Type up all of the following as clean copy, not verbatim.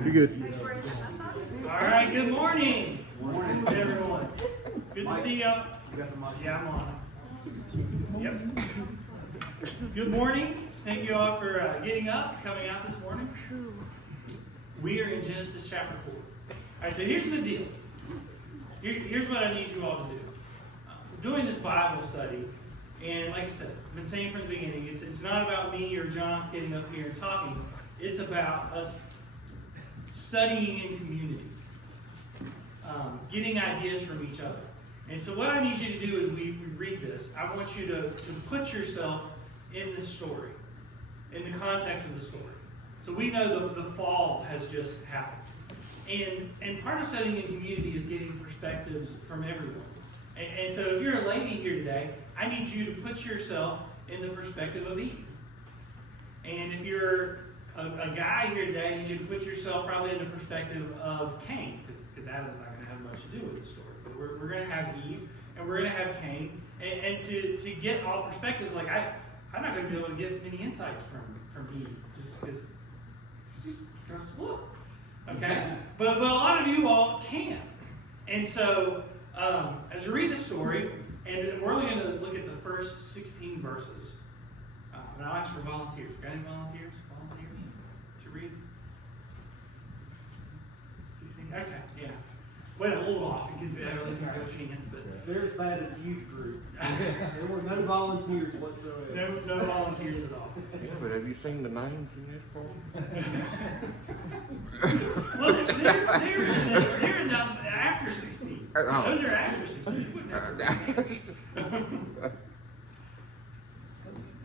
You're good. All right, good morning. Good morning, everyone. Good to see you. Yeah, I'm on. Yep. Good morning. Thank you all for getting up, coming out this morning. We are in Genesis chapter 4. All right, so here's the deal. Here's what I need you all to do. We're doing this Bible study, and like I said, I've been saying from the beginning, it's not about me or John getting up here and talking. It's about us studying in community, getting ideas from each other. And so what I need you to do as we read this, I want you to put yourself in the story, in the context of the story. So we know the fall has just happened. And part of studying in community is getting perspectives from everyone. And so if you're a lady here today, I need you to put yourself in the perspective of Eve. And if you're a guy here today, I need you to put yourself probably in the perspective of Cain, because Adam's not going to have much to do with the story. But we're going to have Eve, and we're going to have Cain. And to get all perspectives, like I'm not going to be able to get many insights from Eve, just because just look. Okay? But a lot of you all can. And so, as we read the story, and we're only going to look at the first 16 verses. And I'll ask for volunteers. Got any volunteers? To read? Okay, yeah. Way to hold off and give everyone a chance. But they're as bad as youth group. There were no volunteers whatsoever. No volunteers at all. Yeah, but have you seen the names in this form? Well, they're in the after 16. Those are after 16. You wouldn't have to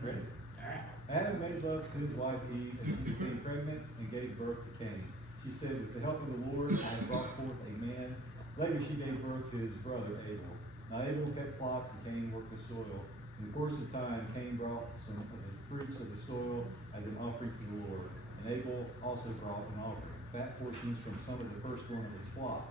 Ready? Alright. Adam made love to his wife Eve, and she became pregnant and gave birth to Cain. She said, "With the help of the Lord, I have brought forth a man." Later she gave birth to his brother Abel. Now Abel kept flocks and Cain worked the soil. In the course of time, Cain brought some of the fruits of the soil as an offering to the Lord. And Abel also brought an offering, fat portions from some of the firstborn of his flock.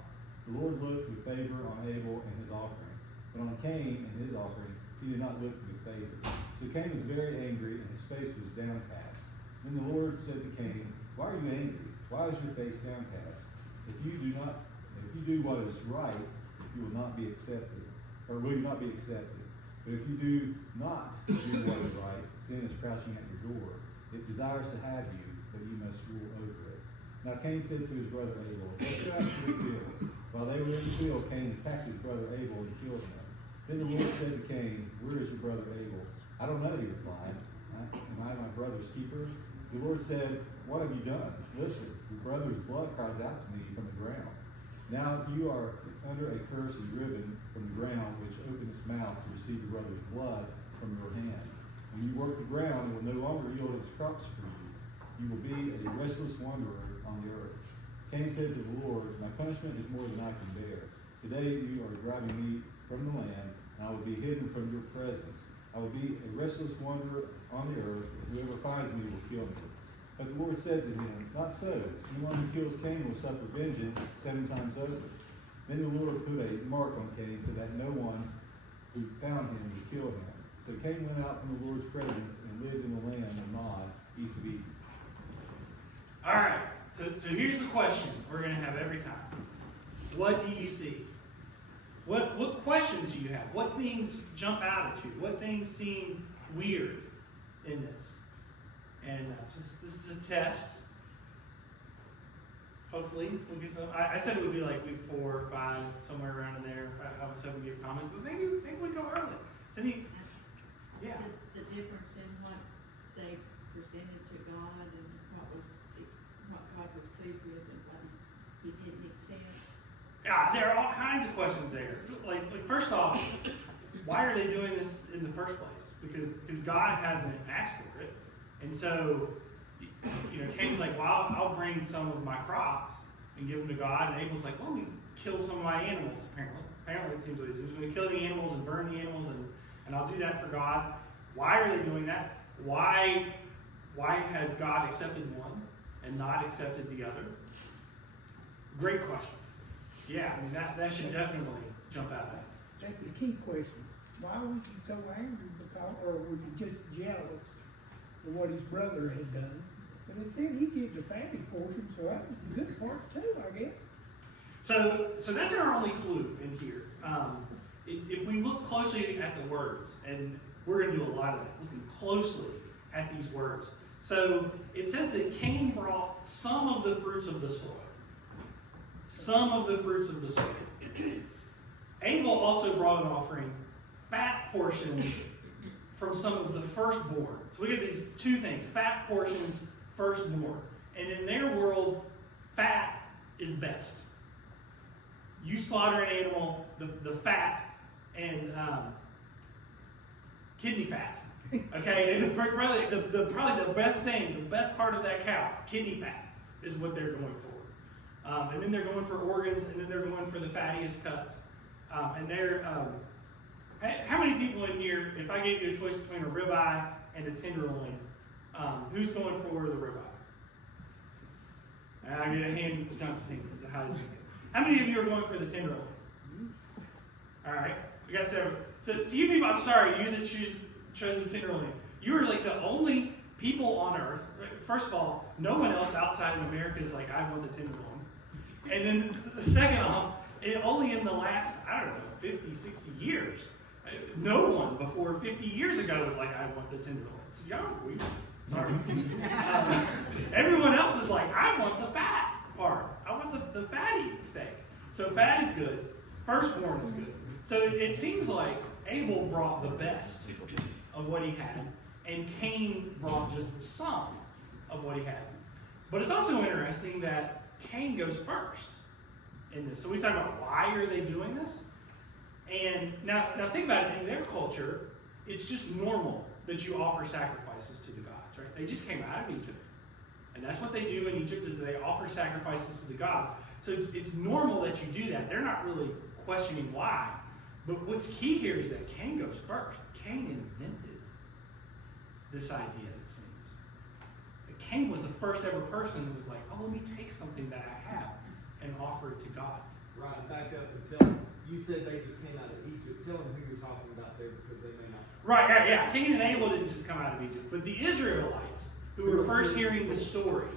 The Lord looked with favor on Abel and his offering, but on Cain and his offering he did not look with favor. So Cain was very angry, and his face was downcast. Then the Lord said to Cain, "Why are you angry? Why is your face downcast? If you do what is right, you will not be accepted, or will you not be accepted? But if you do not do what is right, sin is crouching at your door. It desires to have you, but you must rule over it." Now Cain said to his brother Abel, "Let's go out to the field." While they were in the field, Cain attacked his brother Abel and killed him. Then the Lord said to Cain, "Where is your brother Abel?" "I don't know," he replied. "Am I my brother's keeper?" The Lord said, "What have you done? Listen, your brother's blood cries out to me from the ground. Now you are under a curse and driven from the ground, which opened its mouth to receive your brother's blood from your hand. When you work the ground, it will no longer yield its crops for you. You will be a restless wanderer on the earth." Cain said to the Lord, "My punishment is more than I can bear. Today you are driving me from the land, and I will be hidden from your presence. I will be a restless wanderer on the earth, and whoever finds me will kill me." But the Lord said to him, "Not so. Anyone who kills Cain will suffer vengeance 7 times over." Then the Lord put a mark on Cain so that no one who found him would kill him. So Cain went out from the Lord's presence and lived in the land of Nod, east of Eden. All right. So here's the question we're going to have every time. What do you see? What questions do you have? What things jump out at you? What things seem weird in this? And this is a test. Hopefully, we'll get some. I said it would be like week 4 or 5, somewhere around in there. I was hoping to get comments, but maybe we go early. It's any, yeah. The difference in what they presented to God and what God was pleased with and what He didn't accept. Yeah, there are all kinds of questions there. Like first off, why are they doing this in the first place? Because God hasn't asked for it. And so, Cain's like, well, I'll bring some of my crops and give them to God. And Abel's like, well, let me kill some of my animals, apparently. Apparently it seems what he's doing. He's going to kill the animals and burn the animals, and I'll do that for God. Why are they doing that? Why has God accepted one and not accepted the other? Great questions. Yeah, I mean, that should definitely jump out at us. That's the key question. Why was he so angry? Or was he just jealous of what his brother had done? But it said he gave the fatty portion, so that was the good part too, I guess. So that's our only clue in here. If we look closely at the words, and we're going to do a lot of that, looking closely at these words. So it says that Cain brought some of the fruits of the soil. Some of the fruits of the soil. Abel also brought an offering, fat portions from some of the firstborn. So we get these two things, fat portions, firstborn. And in their world, fat is best. You slaughter an animal, the fat and kidney fat. Okay, it's probably the best thing, the best part of that cow, kidney fat, is what they're going for. And then they're going for organs, and then they're going for the fattiest cuts. And they're, how many people in here, if I gave you a choice between a ribeye and a tenderloin, who's going for the ribeye? I get a hand with Johnson. This is how it's going. How many of you are going for the tenderloin? All right, we got several. So you people, I'm sorry, you that chose the tenderloin, you are like the only people on earth. First of all, no one else outside of America is like, I want the tenderloin. And then second off, only in the last, I don't know, 50, 60 years, no one before 50 years ago was like, I want the tenderloin. It's weird. Sorry. Everyone else is like, I want the fat part. I want the fatty steak. So fat is good. Firstborn is good. So it seems like Abel brought the best of what he had, and Cain brought just some of what he had. But it's also interesting that Cain goes first in this. So we talk about why are they doing this? And now think about it. In their culture, it's just normal that you offer sacrifices to the gods, right? They just came out of Egypt. And that's what they do in Egypt is they offer sacrifices to the gods. So it's normal that you do that. They're not really questioning why. But what's key here is that Cain goes first. Cain invented this idea, it seems. That Cain was the first ever person that was like, oh, let me take something that I have and offer it to God. Right, back up and tell him. You said they just came out of Egypt. Tell them who you're talking about there because they may not. Right, yeah. Cain and Abel didn't just come out of Egypt. But the Israelites, who were first hearing the story,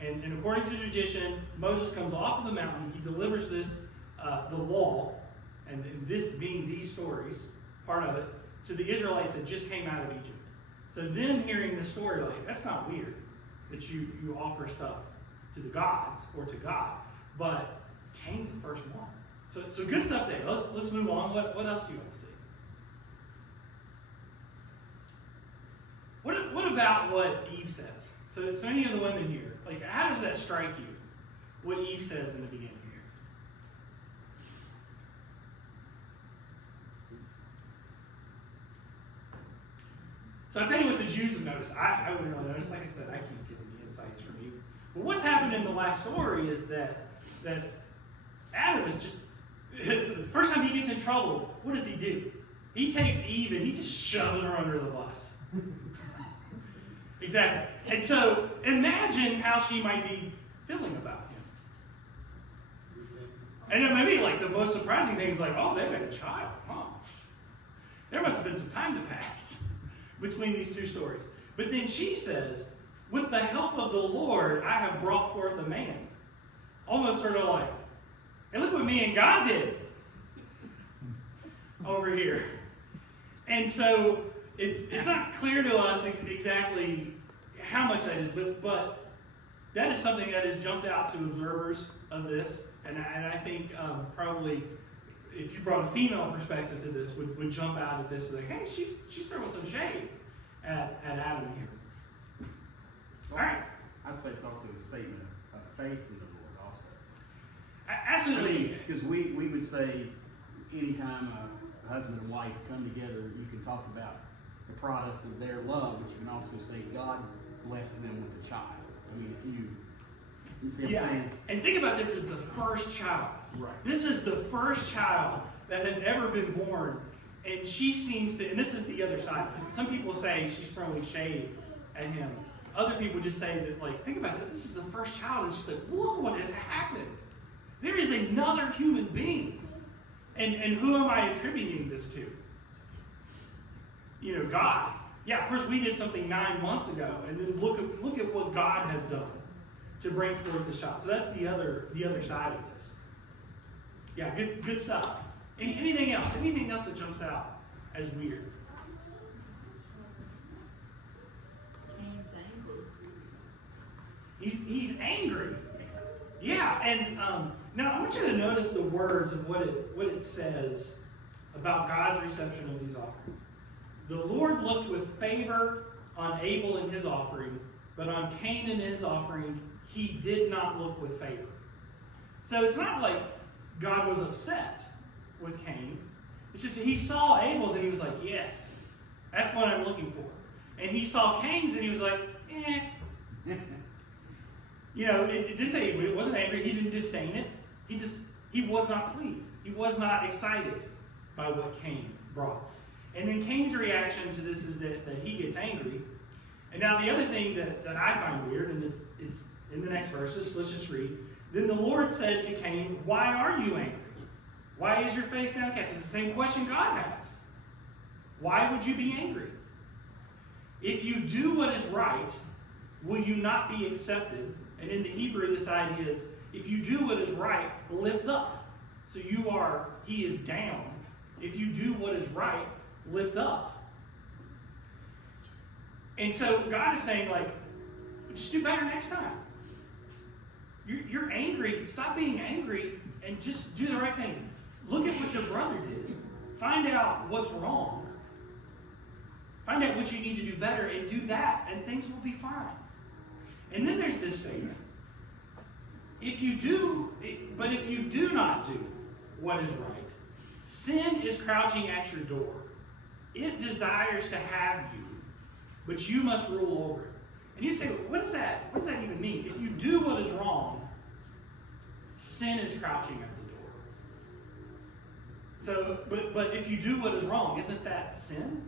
and according to tradition, Moses comes off of the mountain. He delivers this, the law, and this being these stories, part of it, to the Israelites that just came out of Egypt. So them hearing the story, like, that's not weird that you offer stuff to the gods or to God. But Cain's the first one. So good stuff there. Let's move on. What else do you want to see? What about what Eve says? So any of the women here, like, how does that strike you? What Eve says in the beginning here. So I'll tell you what the Jews have noticed. I wouldn't really notice. Like I said, I keep getting the insights from Eve. But what's happened in the last story is that Adam is just, it's the first time he gets in trouble, what does he do? He takes Eve and he just shoves her under the bus. Exactly. And so imagine how she might be feeling about him. And then maybe like the most surprising thing is like, oh, they had a child. Huh. There must have been some time that passed between these two stories. But then she says, with the help of the Lord, I have brought forth a man. Almost sort of like, hey, look what me and God did over here. And so it's not clear to us exactly how much that is, but that is something that has jumped out to observers of this. And I think probably if you brought a female perspective to this, would jump out at this like, hey, she's throwing some shade at Adam here. All right. I'd say it's also a statement of faith in the Lord also. Absolutely. Because we would say anytime a husband and wife come together, you can talk about the product of their love, but you can also say God blessed them with a child. I mean, if you see what I'm saying? And think about this as the first child. Right. This is the first child that has ever been born. And she seems to, and this is the other side. Some people say she's throwing shade at him. Other people just say that, like, think about this is the first child. And she's like, look what has happened. There is another human being. And who am I attributing this to? You know, God. Yeah, of course we did something 9 months ago, and then look at what God has done to bring forth the child. So that's the other side of this. Yeah, good stuff. Anything else? Anything else that jumps out as weird? Cain's angry. He's angry. Yeah, and now I want you to notice the words of what it says about God's reception of these offerings. The Lord looked with favor on Abel and his offering, but on Cain and his offering, he did not look with favor. So it's not like God was upset with Cain. It's just that he saw Abel's and he was like, yes, that's what I'm looking for. And he saw Cain's and he was like, eh. You know, it didn't say it wasn't angry. He didn't disdain it. He was not pleased. He was not excited by what Cain brought. And then Cain's reaction to this is that he gets angry. And now the other thing that I find weird, and it's in the next verses, let's just read. Then the Lord said to Cain, why are you angry? Why is your face downcast? It's the same question God has. Why would you be angry? If you do what is right, will you not be accepted? And in the Hebrew, this idea is, if you do what is right, lift up. So he is down. If you do what is right, lift up. And so God is saying, like, just do better next time. You're angry. Stop being angry and just do the right thing. Look at what your brother did. Find out what's wrong. Find out what you need to do better and do that, and things will be fine. And then there's this statement. If you do not do what is right, sin is crouching at your door. It desires to have you, but you must rule over it. And you say, what does that even mean? If you do what is wrong, sin is crouching at the door. So, but if you do what is wrong, isn't that sin?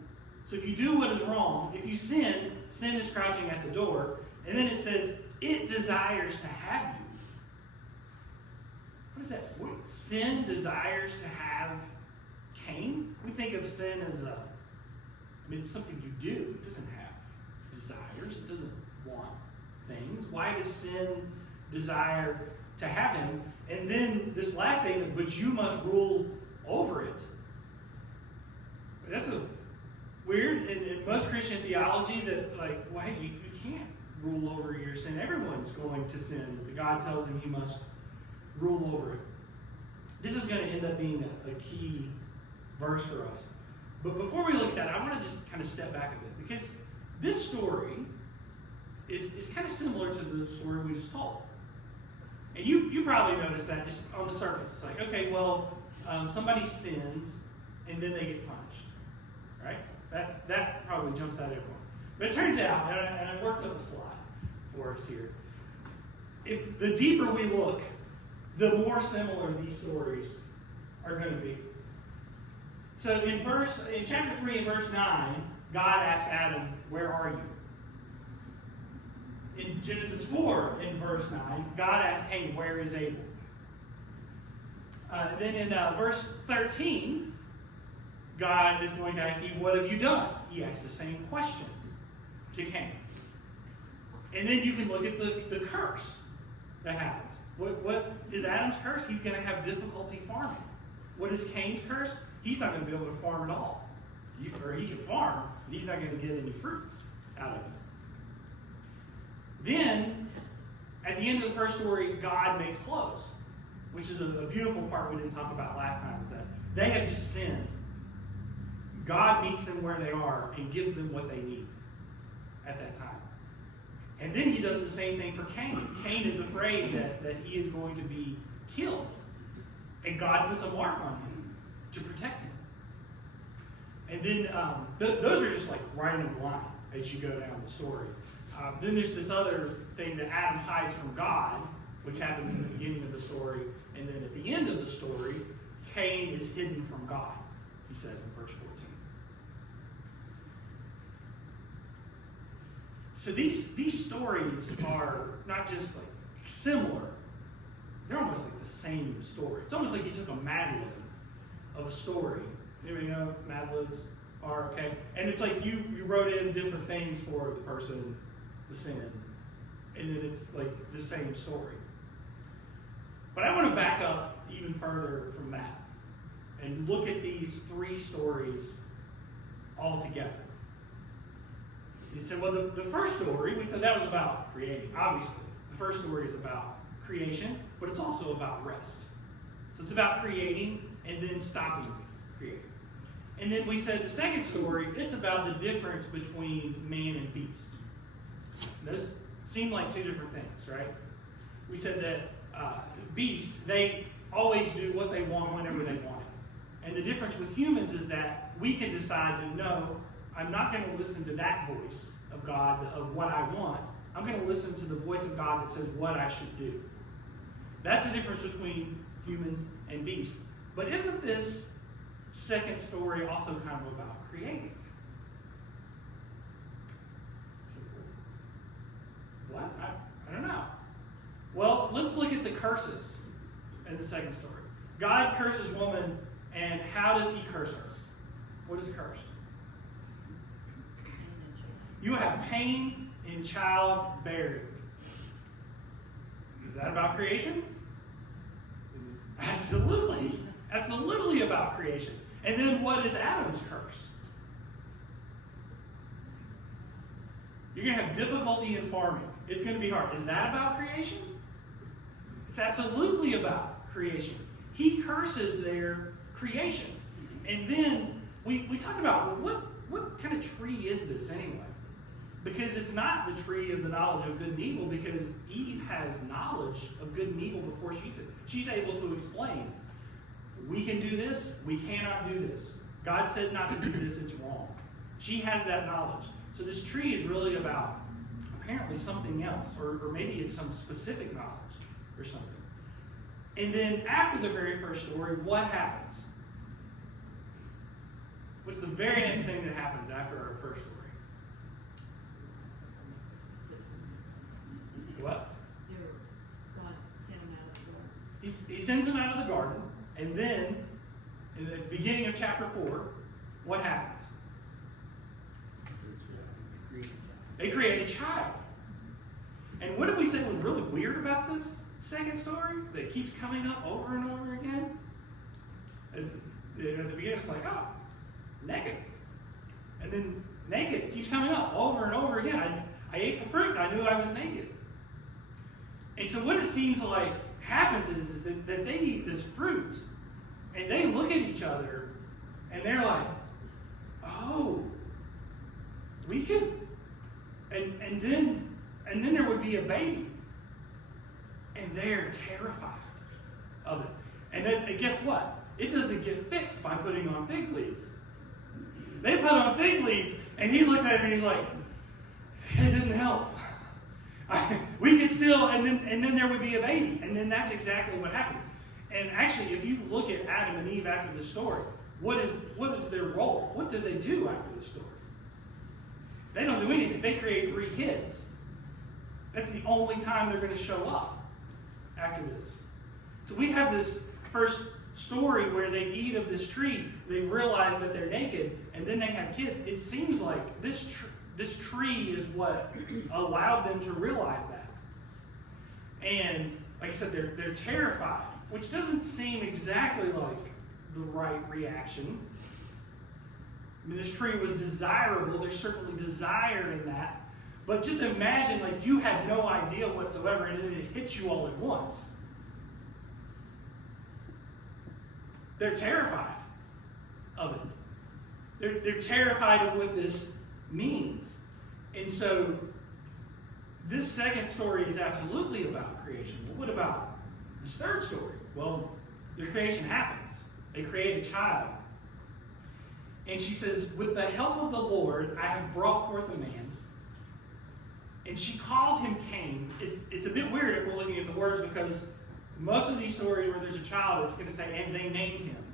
So if you do what is wrong, if you sin is crouching at the door. And then it says, it desires to have you. What is that? Sin desires to have Cain? We think of sin as it's something you do. It doesn't have desires. It doesn't want things. Why does sin desire to have him? And then this last statement, but you must rule over it. That's a weird, in most Christian theology, that hey, you can't rule over your sin. Everyone's going to sin. But God tells him he must rule over it. This is going to end up being a key verse for us. But before we look at that, I want to just kind of step back a bit, because this story is kind of similar to the story we just told. And you probably noticed that just on the surface. It's like, okay, well, somebody sins and then they get punished, right? That probably jumps out at everyone. But it turns out, and I worked up a slide for us here, if the deeper we look, the more similar these stories are going to be. So in chapter 3 and verse 9, God asks Adam, where are you? In Genesis 4 in verse 9, God asks Cain, where is Abel? Then in verse 13, God is going to ask you, what have you done? He asks the same question to Cain. And then you can look at the curse that happens. What is Adam's curse? He's going to have difficulty farming. What is Cain's curse? He's not going to be able to farm at all. He can farm, but he's not going to get any fruits out of it. Then, at the end of the first story, God makes clothes, which is a beautiful part we didn't talk about last time, is that they have just sinned. God meets them where they are and gives them what they need at that time. And then he does the same thing for Cain. Cain is afraid that he is going to be killed. And God puts a mark on him to protect him. And then those are just like right in a line as you go down the story. Then there's this other thing that Adam hides from God, which happens in the beginning of the story. And then at the end of the story, Cain is hidden from God, he says in verse 14. So these stories are not just like similar, they're almost like the same story. It's almost like you took a Mad Lib of a story. Anybody know what Mad Libs are, okay? And it's like you wrote in different things for the person, the sin, and then it's like the same story. But I want to back up even further from that and look at these three stories all together. You said, well, the first story, we said that was about creating. Obviously, the first story is about creation, but it's also about rest. So it's about creating and then stopping creating. And then we said the second story, it's about the difference between man and beast. Those seem like two different things, right? We said that beasts, they always do what they want whenever they want it. And the difference with humans is that we can decide to, no, I'm not going to listen to that voice of God, of what I want. I'm going to listen to the voice of God that says what I should do. That's the difference between humans and beasts. But isn't this second story also kind of about creating? What? I don't know. Well, let's look at the curses in the second story. God curses woman, and how does he curse her? What is cursed? You have pain in childbearing. Is that about creation? Absolutely. Absolutely about creation. And then what is Adam's curse? You're going to have difficulty in farming. It's going to be hard. Is that about creation? It's absolutely about creation. He curses their creation. And then we talked about, well, what kind of tree is this anyway? Because it's not the tree of the knowledge of good and evil, because Eve has knowledge of good and evil before she's able to explain, we can do this, we cannot do this. God said not to do this, it's wrong. She has that knowledge. So this tree is really about apparently something else, or maybe it's some specific knowledge or something. And then after the very first story, what happens? What's the very next thing that happens after our first story? What? God sent him out of the garden. He sends them out of the garden, and then, at the beginning of chapter 4, what happens? They create a child. And what did we say was really weird about this second story that keeps coming up over and over again? At the beginning, it's like, oh, naked. And then naked keeps coming up over and over again. I ate the fruit, and I knew I was naked. And so what it seems like happens is that they eat this fruit, and they look at each other, and they're like, oh, we could, and then there would be a baby. And they're terrified of it. And then, guess what? It doesn't get fixed by putting on fig leaves. They put on fig leaves, and he looks at me and he's like, it didn't help. We could still, and then there would be a baby. And then that's exactly what happens. And actually, if you look at Adam and Eve after the story, what is their role? What do they do after the story? They don't do anything. They create 3 kids. That's the only time they're going to show up after this. So we have this first story where they eat of this tree, they realize that they're naked, and then they have kids. It seems like this tree is what allowed them to realize that. And like I said, they're terrified, which doesn't seem exactly like the right reaction. I mean, this tree was desirable. There's certainly desire in that. But just imagine, like, you had no idea whatsoever, and then it hits you all at once. They're terrified of it. They're terrified of what this means. And so, this second story is absolutely about creation. Well, what about this third story? Well, the creation happens. They create a child. And she says, with the help of the Lord, I have brought forth a man. And she calls him Cain. It's a bit weird if we're looking at the words, because most of these stories where there's a child, it's going to say, and they named him.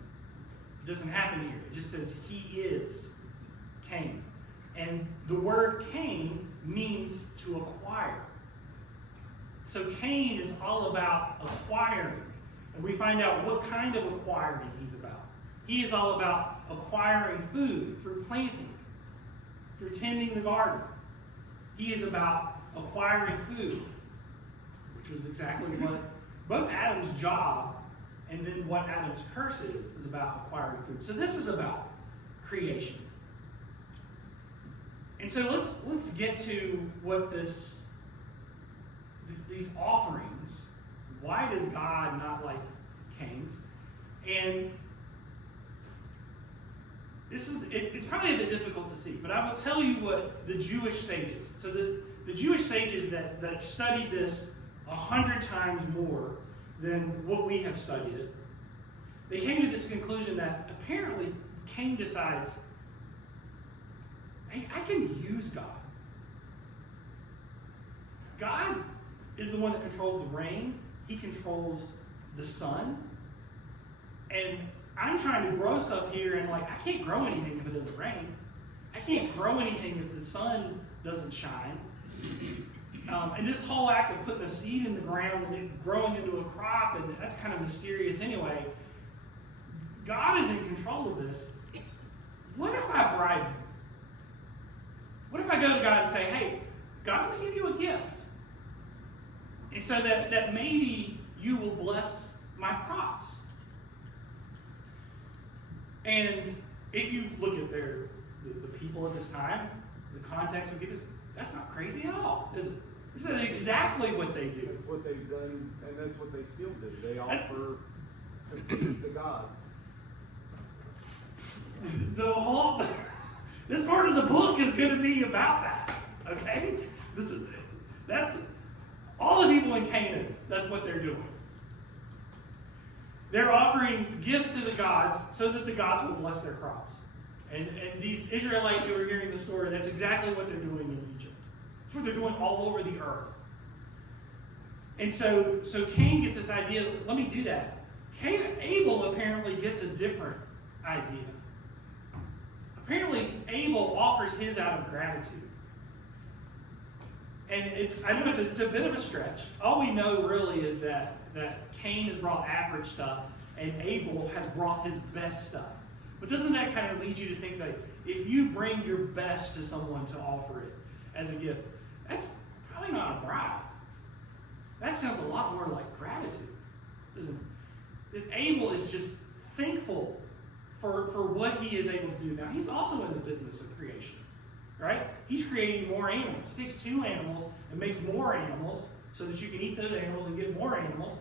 It doesn't happen here. It just says, he is Cain. And the word Cain means to acquire. So Cain is all about acquiring. And we find out what kind of acquiring he's about. He is all about acquiring food, through planting, through tending the garden. He is about acquiring food, which was exactly what both Adam's job and then what Adam's curse is about acquiring food. So this is about creation. And so let's get to what these offerings. Why does God not like Cain's? And it's probably a bit difficult to see, but I will tell you what the Jewish sages. So the Jewish sages that studied this 100 times more than what we have studied it, they came to this conclusion that apparently Cain decides, hey, I can use God. God is the one that controls the rain. He controls the sun. And I'm trying to grow stuff here, and I can't grow anything if it doesn't rain. I can't grow anything if the sun doesn't shine. And this whole act of putting a seed in the ground and it growing into a crop, and that's kind of mysterious anyway. God is in control of this. What if I bribe him? What if I go to God and say, hey, God, let me give you a gift. And so that maybe you will bless my crops. And if you look at the people at this time, the context would give us, that's not crazy at all, is it? This is exactly what they do. That's what they've done, and that's what they still do. They offer to please the gods. This part of the book is going to be about that. Okay, that's all the people in Canaan. That's what they're doing. They're offering gifts to the gods so that the gods will bless their crops. And these Israelites who are hearing the story, that's exactly what they're doing in Egypt. That's what they're doing all over the earth. And so Cain gets this idea, let me do that. Abel apparently gets a different idea. Apparently, Abel offers his out of gratitude. And I know it's a bit of a stretch. All we know really is that Cain has brought average stuff and Abel has brought his best stuff. But doesn't that kind of lead you to think that if you bring your best to someone to offer it as a gift, that's probably not a bribe. That sounds a lot more like gratitude, doesn't it? That Abel is just thankful for what he is able to do. Now, he's also in the business of creation, right? He's creating more animals. He takes 2 animals and makes more animals so that you can eat those animals and get more animals.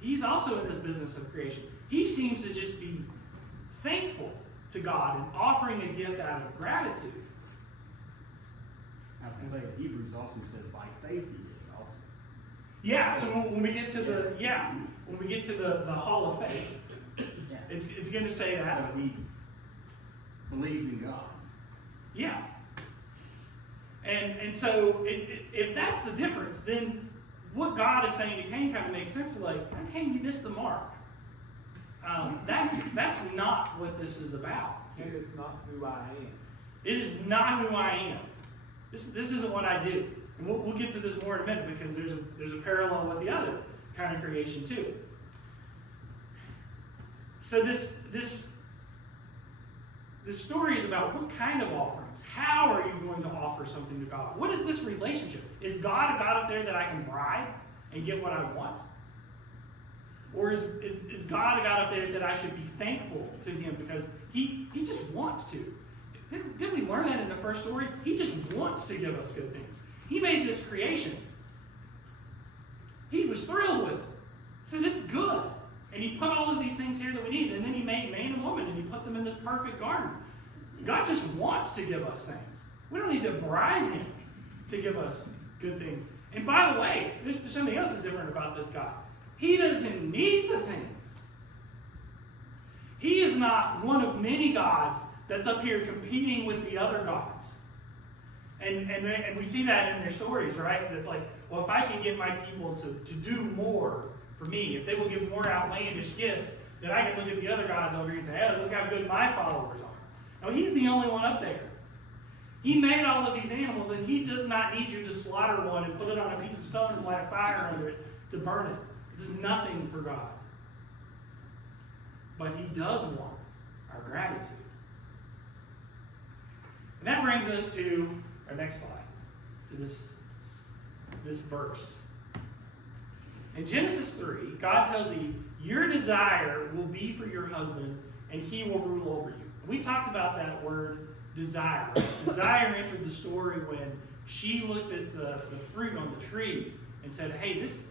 He's also in this business of creation. He seems to just be thankful to God and offering a gift out of gratitude. I would say Hebrews also says by faith he did it also. Yeah, so when we get to the Hall of Faith, Yeah. it's going to say that. So he believes in God. Yeah. And so if that's the difference, then what God is saying to Cain kind of makes sense. Cain, you missed the mark. That's not what this is about. And it's not who I am. It is not who I am. This isn't what I do. And we'll get to this more in a minute because there's a parallel with the other kind of creation too. So this story is about what kind of offerings. How are you going to offer something to God? What is this relationship? Is God a God up there that I can bribe and get what I want? Or is God a God up there that I should be thankful to him because he just wants to? Did we learn that in the first story? He just wants to give us good things. He made this creation. He was thrilled with it. He said, it's good. And he put all of these things here that we need. And then he made man and woman and he put them in this perfect garden. God just wants to give us things. We don't need to bribe him to give us good things. And by the way, there's something else that's different about this God. He doesn't need the things. He is not one of many gods that's up here competing with the other gods. And we see that in their stories, right? That if I can get my people to do more for me, if they will give more outlandish gifts, then I can look at the other gods over here and say, hey, look how good my followers are. No, he's the only one up there. He made all of these animals, and he does not need you to slaughter one and put it on a piece of stone and light a fire under it to burn it. It does nothing for God. But he does want our gratitude. And that brings us to our next slide, to this verse. In Genesis 3, God tells Eve, your desire will be for your husband, and he will rule over you. And we talked about that word desire. Desire entered the story when she looked at the fruit on the tree and said, hey, this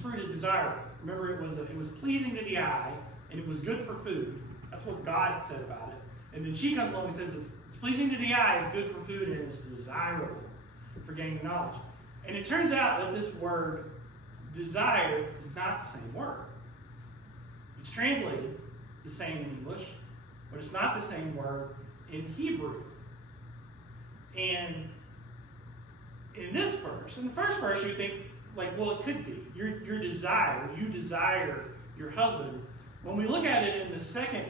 fruit is desirable. Remember, it was pleasing to the eye, and it was good for food. That's what God said about it. And then she comes along and says, it's pleasing to the eye, it's good for food, and it's desirable for gaining knowledge. And it turns out that this word desire is not the same word. It's translated the same in English, but it's not the same word in Hebrew. And in this verse, in the first verse, you think, like, well, it could be. Your desire, you desire your husband. When we look at it in the second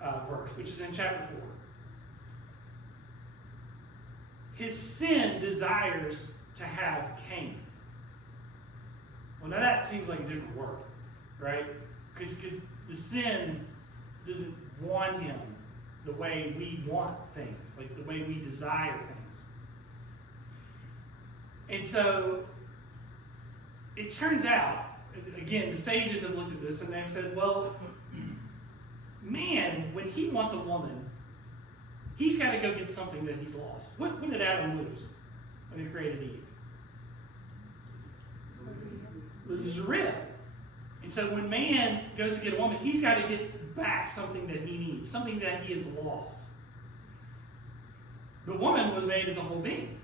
verse, which is in chapter 4, his sin desires to have Cain. Well, now that seems like a different word, right? Because the sin doesn't want him the way we want things, like the way we desire things. And so it turns out, again, the sages have looked at this and they've said, well, man, when he wants a woman, he's got to go get something that he's lost. What did Adam lose when he created Eve? Loses a rib. And so when man goes to get a woman, he's got to get back something that he needs, something that he has lost. The woman was made as a whole being.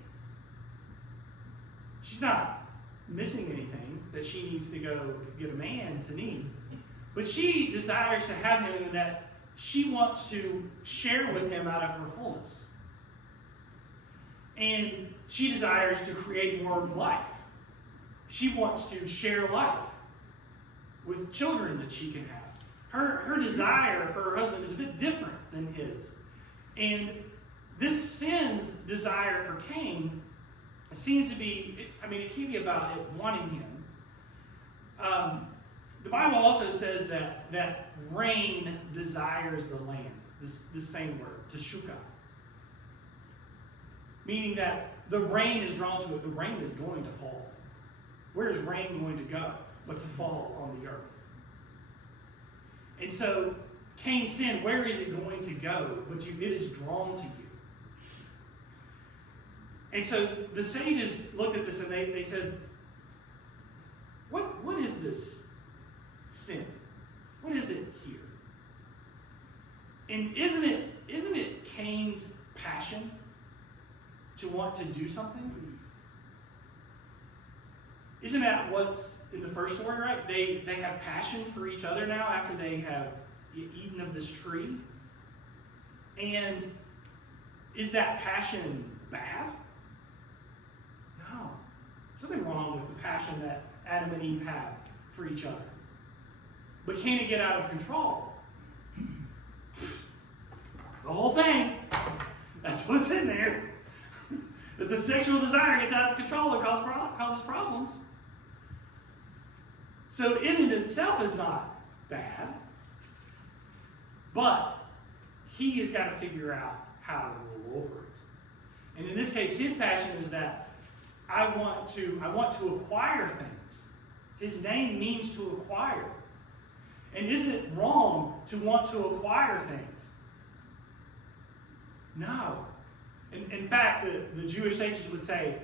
She's not missing anything that she needs to go get a man to need. But she desires to have him in that she wants to share with him out of her fullness. And she desires to create more life. She wants to share life with children that she can have. Her desire for her husband is a bit different than his. And this sin's desire for Cain seems to be, it can be about it wanting him. The Bible also says that rain desires the land. This same word, teshuka. Meaning that the rain is drawn to it. The rain is going to fall. Where is rain going to go but to fall on the earth? And so Cain's sin, where is it going to go? But it is drawn to you. And so the sages looked at this and they said, what is this sin? What is it here? And isn't it Cain's passion to want to do something? Isn't that what's in the first story, right? They have passion for each other now after they have eaten of this tree. And is that passion bad? No. There's nothing wrong with the passion that Adam and Eve have for each other. But can it get out of control? The whole thing. That's what's in there. That the sexual desire gets out of control and causes problems. So in and itself is not bad. But he has got to figure out how to rule over it. And in this case, his passion is that I want to acquire things. His name means to acquire. And is it wrong to want to acquire things? No. In fact, the Jewish sages would say,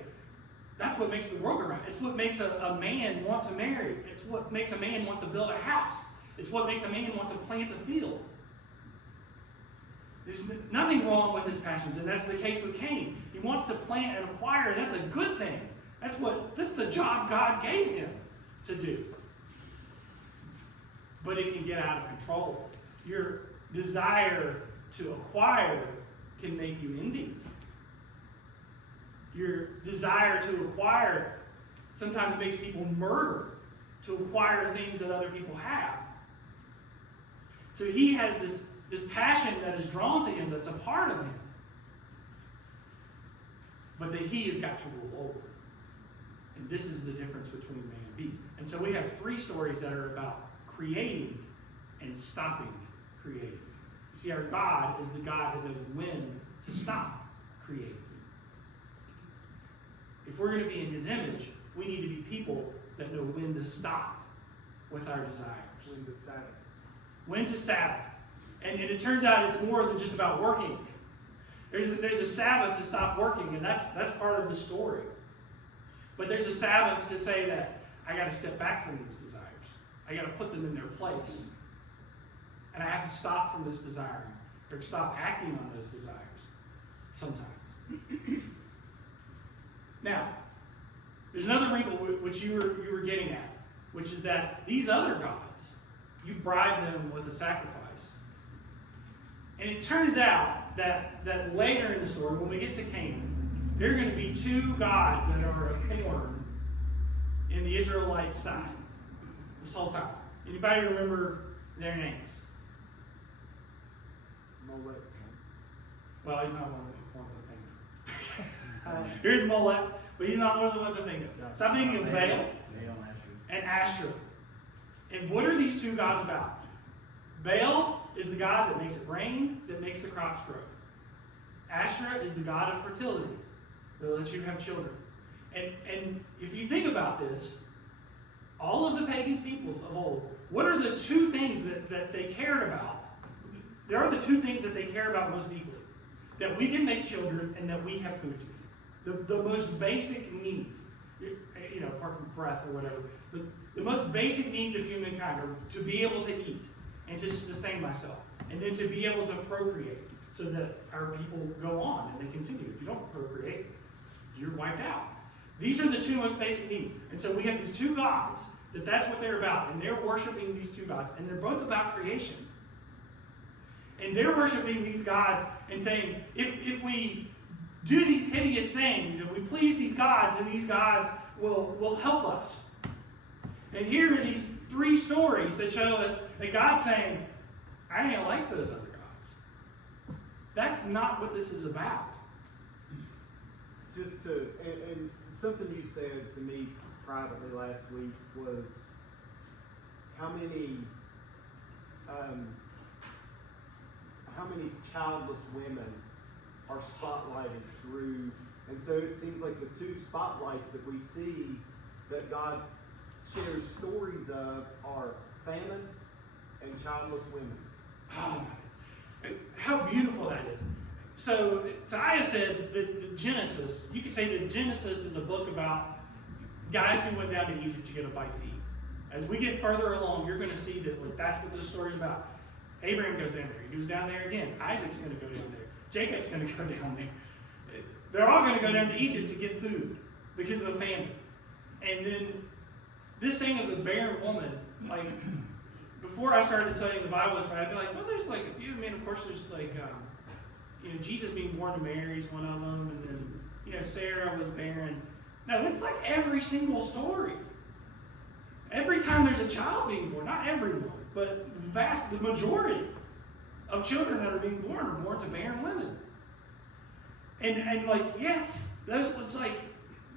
that's what makes the world go round. It's what makes a man want to marry. It's what makes a man want to build a house. It's what makes a man want to plant a field. There's nothing wrong with his passions, and that's the case with Cain. He wants to plant and acquire, and that's a good thing. That's the job God gave him to do. But it can get out of control. Your desire to acquire can make you envy. Your desire to acquire sometimes makes people murder to acquire things that other people have. So he has this passion that is drawn to him that's a part of him. But that he has got to rule over. And this is the difference between man and beast. And so we have 3 stories that are about creating and stopping creating. You see, our God is the God that knows when to stop creating. If we're going to be in his image, we need to be people that know when to stop with our desires. When the Sabbath. When to Sabbath. And it turns out it's more than just about working. There's a Sabbath to stop working, and that's part of the story. But there's a Sabbath to say that I got to step back from these desires. I got to put them in their place. And I have to stop from this desiring, or stop acting on those desires sometimes. Now, there's another wrinkle which you were getting at, which is that these other gods, you bribe them with a sacrifice. And it turns out that later in the story, when we get to Canaan, there are going to be two gods that are a thorn in the Israelites' side this whole time. Anybody remember their names? Molech. Well, he's not one of the ones I'm thinking of. Here's Molech, but he's not one of the ones I'm thinking of. So I'm thinking of Baal and Asherah. And what are these two gods about? Baal is the god that makes it rain, that makes the crops grow. Asherah is the god of fertility, that lets you have children. And if you think about this, all of the pagan peoples of old, what are the two things that they cared about? There are the two things that they care about most deeply. That we can make children and that we have food to eat. The most basic needs. Apart from breath or whatever. But the most basic needs of humankind are to be able to eat and to sustain myself. And then to be able to procreate so that our people go on and they continue. If you don't procreate, you're wiped out. These are the two most basic needs. And so we have these two gods that's what they're about. And they're worshiping these two gods. And they're both about creation. And they're worshiping these gods and saying, if we do these hideous things and we please these gods, and these gods will help us. And here are these three stories that show us that God's saying, I ain't like those other gods. That's not what this is about. Just to, and something you said to me privately last week was how many childless women are spotlighted through, and so it seems like the two spotlights that we see that God shares stories of are famine and childless women. Oh, how beautiful that is. So I have said that the Genesis, you could say that Genesis is a book about guys who went down to Egypt to get a bite to eat. As we get further along, you're going to see that that's what this story is about. Abraham goes down there. He goes down there again. Isaac's going to go down there. Jacob's going to go down there. They're all going to go down to Egypt to get food because of a famine. And then this thing of the barren woman, like, before I started studying the Bible, I'd be like, well, there's like a few. I mean, of course, there's like, Jesus being born to Mary is one of them. And then, Sarah was barren. No, it's like every single story. Every time there's a child being born, not everyone, but the majority of children that are being born are born to barren women. And like, yes, it's like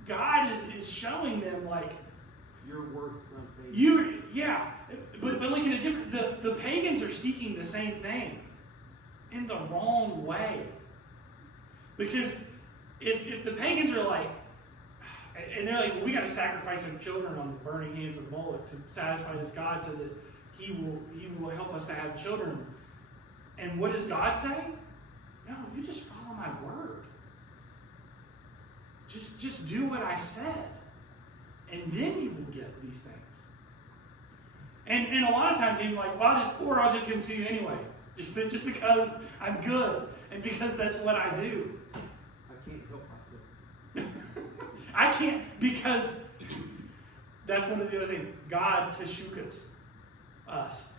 God is showing them like, you're worth something. But look at it different. The pagans are seeking the same thing in the wrong way. Because if the pagans are like, and they're like, well, we got to sacrifice our children on the burning hands of Moloch to satisfy this God so that he will help us to have children. And what does God say? No, you just follow my word. Just do what I said. And then you will get these things. And a lot of times even like, well, I'll just give them to you anyway. Just because I'm good. And because that's what I do. I can't help myself. I can't, because that's one of the other things. God teshukas us.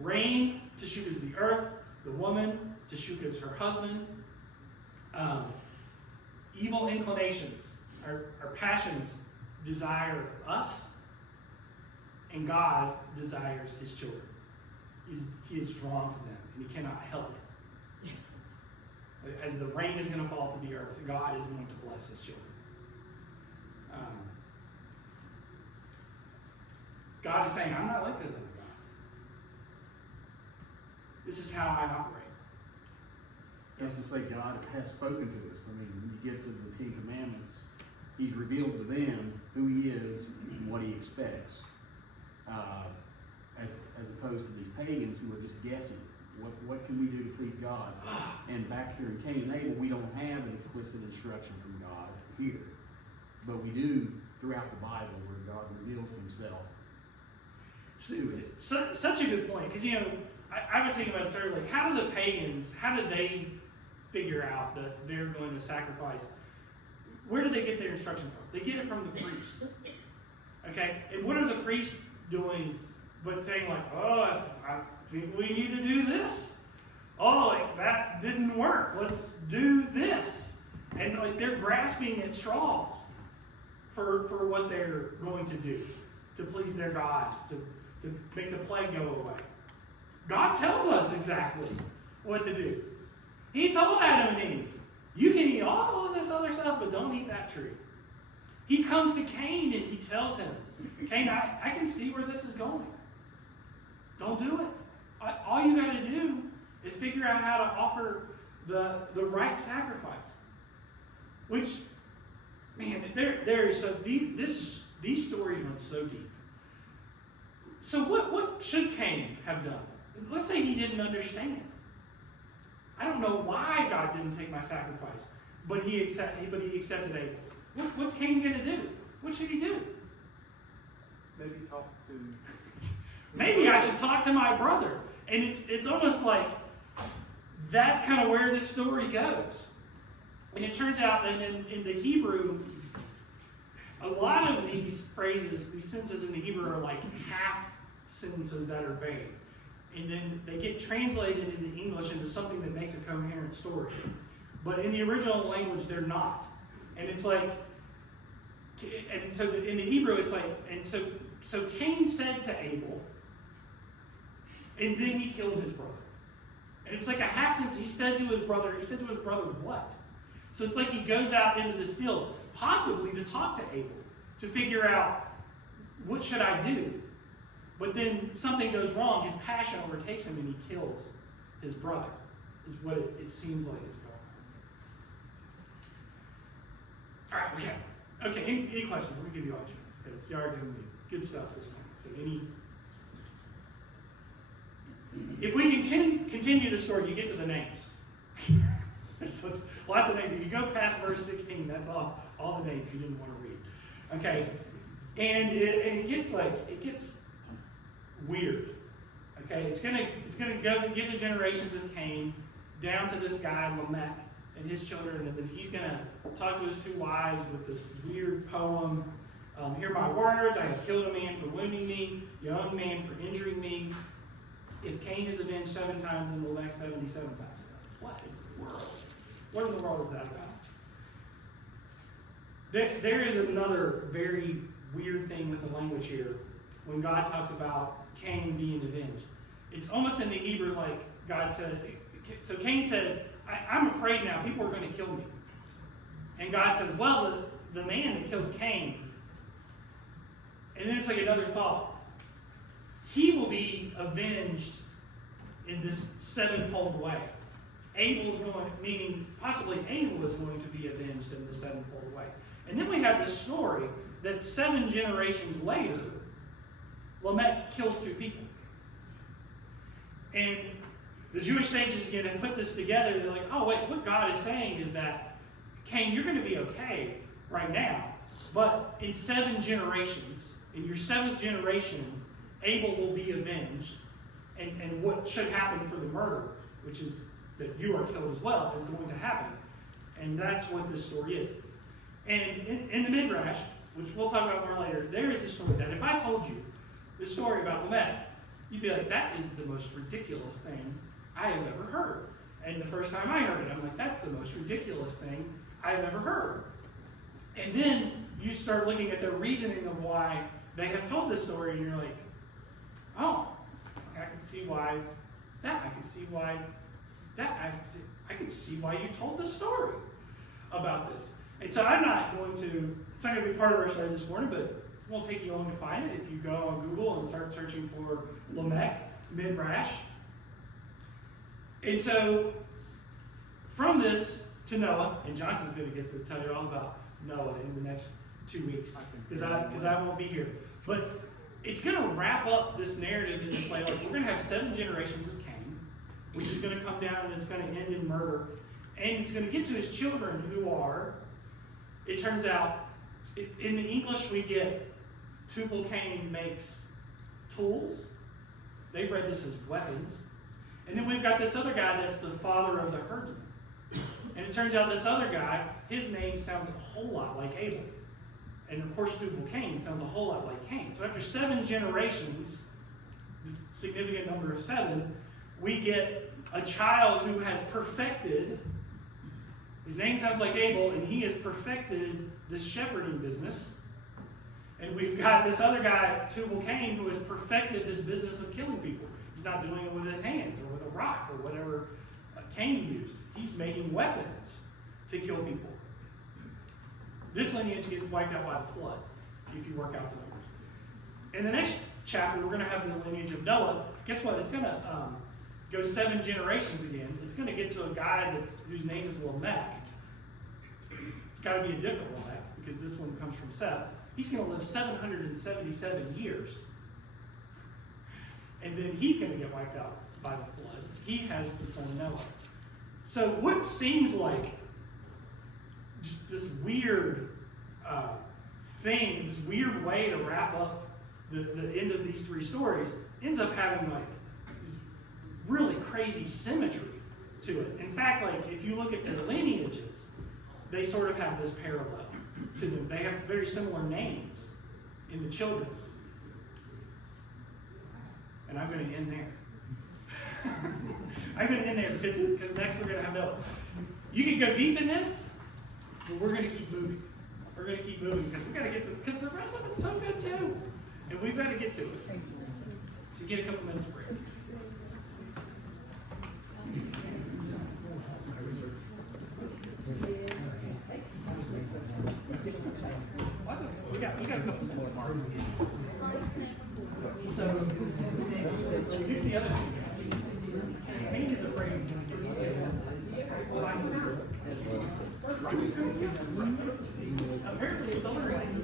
Rain teshukas the earth. The woman teshukas her husband. Evil inclinations, our passions desire us, and God desires his children. He is drawn to them, and he cannot help it. As the rain is going to fall to the earth, God is going to bless his children. God is saying, I'm not like those other gods. This is how I operate. As I say, God has spoken to us. I mean, when you get to the Ten Commandments, He's revealed to them who He is and what He expects. As opposed to these pagans who are just guessing. What can we do to please God? And back here in Cain and Abel, we don't have an explicit instruction from God here. But we do throughout the Bible where God reveals Himself to us. Such a good point, because I was thinking about this earlier. Like, how did they figure out that they're going to sacrifice? Where do they get their instruction from? They get it from the priest. Okay, and what are the priests doing? But saying like, oh, I think we need to do this. Oh, like that didn't work. Let's do this. And like they're grasping at straws for what they're going to do to please their gods, to make the plague go away. God tells us exactly what to do. He told Adam and Eve, you can eat all of this other stuff, but don't eat that tree. He comes to Cain and he tells him, Cain, I can see where this is going. Don't do it. All you got to do is figure out how to offer the right sacrifice. Which, man, there is so these stories run so deep. So what should Cain have done? Let's say he didn't understand. I don't know why God didn't take my sacrifice, but he accepted Abel's. What's Cain going to do? What should he do? Maybe talk to... Maybe I should talk to my brother. And it's almost like that's kind of where this story goes. And it turns out that in the Hebrew, a lot of these phrases, these sentences in the Hebrew are like half sentences that are vague. And then they get translated into English into something that makes a coherent story. But in the original language, they're not. And it's like, and so in the Hebrew, it's like, and so Cain said to Abel, and then he killed his brother. And it's like a half sentence. He said to his brother what? So it's like he goes out into this field, possibly to talk to Abel, to figure out, what should I do? But then something goes wrong. His passion overtakes him and he kills his brother, is what it seems like is going on. All right, okay. Any questions? Let me give you all a chance, because y'all are giving me good stuff this morning. So if we can continue the story, you get to the names. Lots of names. If you go past verse 16, that's all the names you didn't want to read. Okay, and it gets weird. Okay, it's gonna go give the generations of Cain down to this guy Lamech and his children, and then he's gonna talk to his two wives with this weird poem. Hear my words, I have killed a man for wounding me, a young man for injuring me. If Cain is avenged 7 times, then Lamech 77 times. What in the world? What in the world is that about? There is another very weird thing with the language here when God talks about Cain being avenged. It's almost in the Hebrew like God said, so Cain says, I'm afraid now, people are going to kill me. And God says, well, the man that kills Cain, and then it's like another thought. He will be avenged in this 7-fold way. Meaning possibly Abel is going to be avenged in this 7-fold way. And then we have this story that 7 generations later, Lamech kills 2 people. And the Jewish sages again have put this together. They're like, oh wait, what God is saying is that, Cain, you're going to be okay right now. But in 7 generations, in your 7th generation, Abel will be avenged, and what should happen for the murder, which is that you are killed as well, is going to happen. And that's what this story is. And in the Midrash, which we'll talk about more later, there is a story that if I told you this story about Lamech, you'd be like, that is the most ridiculous thing I have ever heard. And the first time I heard it, I'm like, that's the most ridiculous thing I have ever heard. And then you start looking at the reasoning of why they have told this story, and you're like, oh, I can see why that. I can see why that. I can see why you told the story about this. And so I'm not going to, it's not going to be part of our study this morning, but it won't take you long to find it if you go on Google and start searching for Lamech, Midrash. And so from this to Noah, and Johnson's going to get to tell you all about Noah in the next 2 weeks, because I won't be here. But it's going to wrap up this narrative in this way. Like, we're going to have 7 generations of Cain, which is going to come down and it's going to end in murder. And it's going to get to his children, who are, it turns out, in the English we get Tubal-Cain makes tools. They've read this as weapons. And then we've got this other guy that's the father of the herdsman. And it turns out this other guy, his name sounds a whole lot like Abel. And of course Tubal-Cain sounds a whole lot like Cain. So after 7 generations, this significant number of 7, we get a child who has perfected, his name sounds like Abel, and he has perfected this shepherding business. And we've got this other guy, Tubal-Cain, who has perfected this business of killing people. He's not doing it with his hands or with a rock or whatever Cain used. He's making weapons to kill people. This lineage gets wiped out by the flood, if you work out the numbers. In the next chapter, we're going to have the lineage of Noah. Guess what? It's going to go 7 generations again. It's going to get to a guy whose name is Lamech. It's got to be a different Lamech, because this one comes from Seth. He's going to live 777 years. And then he's going to get wiped out by the flood. He has the son Noah. So what seems like just this weird thing, this weird way to wrap up the end of these 3 stories, ends up having like this really crazy symmetry to it. In fact, like if you look at their lineages, they sort of have this parallel to them. They have very similar names in the children. And I'm going to end there. I'm going to end there because next we're going to have Noah. You can go deep in this, but we're going to keep moving. We're going to keep moving because we got to get to, because the rest of it's so good too. And we've got to get to it. So get a couple minutes break. We got a couple minutes, Mark. So here's the other thing. Cain is afraid he's going to get apparently it's other things.